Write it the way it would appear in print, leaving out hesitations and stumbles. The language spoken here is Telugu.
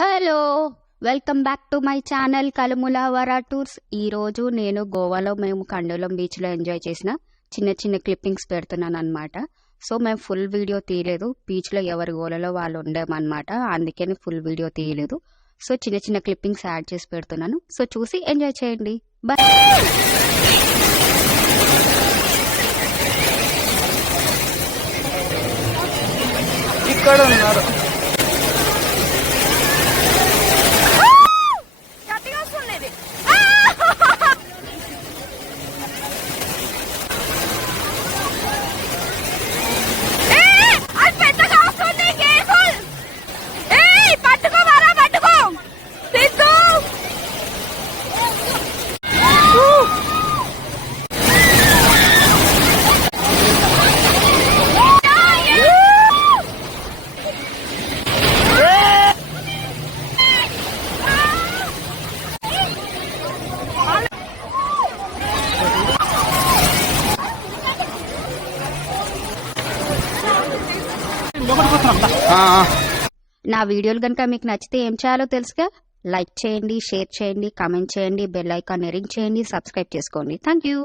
Hello, welcome back to my channel Kalumulavara tours. ఈరోజు నేను గోవాలో మేము కండోలం బీచ్లో ఎంజాయ్ చేసిన చిన్న చిన్న క్లిప్పింగ్స్ పెడుతున్నాను అనమాట. సో మేము ఫుల్ వీడియో తీయలేదు, బీచ్లో ఎవరి గోలలో వాళ్ళు ఉండేమన్నమాట, అందుకని ఫుల్ వీడియో తీయలేదు. సో చిన్న చిన్న క్లిప్పింగ్స్ యాడ్ చేసి పెడుతున్నాను, సో చూసి ఎంజాయ్ చేయండి. బాయ్. ఇక్కడ ఉన్నారు. నా వీడియోలు కనుక మీకు నచ్చితే ఏం చేయాలో తెలుసుగా, లైక్ చేయండి, షేర్ చేయండి, కామెంట్ చేయండి, బెల్ ఐకాన్ రింగ్ చేయండి, సబ్స్క్రైబ్ చేసుకోండి. Thank you.